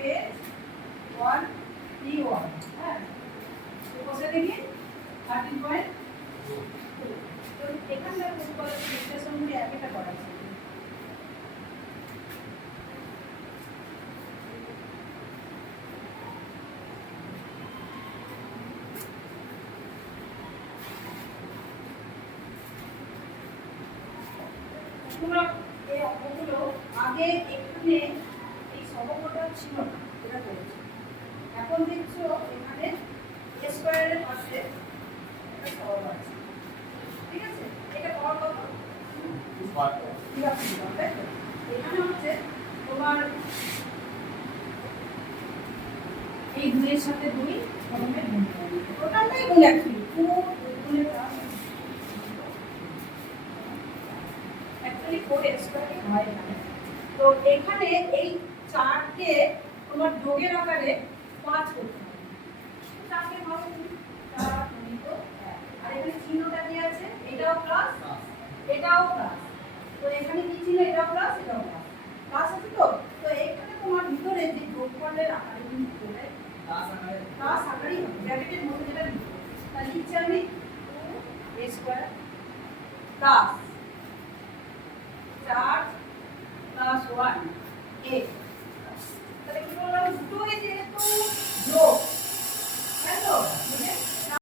page 131 হ্যাঁ তো বসে দেখি 13.2 তো এখানকার কোষগুলো বিশ্লেষণগুলি একটা করা আছে তোমরা এই অঙ্কগুলো আগে এখানে এই সহগটা ছিল না এটা করেছি এখন দেখছো এখানে a স্কয়ারের পাশে একটা সহগ আছে ঠিক আছে এটা পাওয়ার কত 2 তাই তো এখানে হচ্ছে তোমার এই 2 এর সাথে 2 কলমে গুণ করবে টোটালটাই গুণ অ্যাকচুয়ালি পুরো গুণের কাজ অ্যাকচুয়ালি 4 স্কয়ারই হয় এখানে তো এখানে এই 4 কে তোমার যোগের আকারে 5 করতে হবে 4 কে ভাগ করবে 4 গুণিত 1 আর এখানে চিহ্নটা কি আছে এটাও প্লাস এটাও প্লাস তো এখানে কি ছিল এটাও প্লাস এটাও প্লাস প্লাস আছে তো তো এখানে তোমার ভিতরে যে যোগফলের আকারে কিন্তু হবে প্লাস আকারই হবে ব্র্যাকেটের মধ্যে যেটা লিখবো তাহলে লিখছি আমি 2a square plus 4 plus 1 a তাহলে কি বললাম দুটোই যেহেতু যোগ তাই তো মানে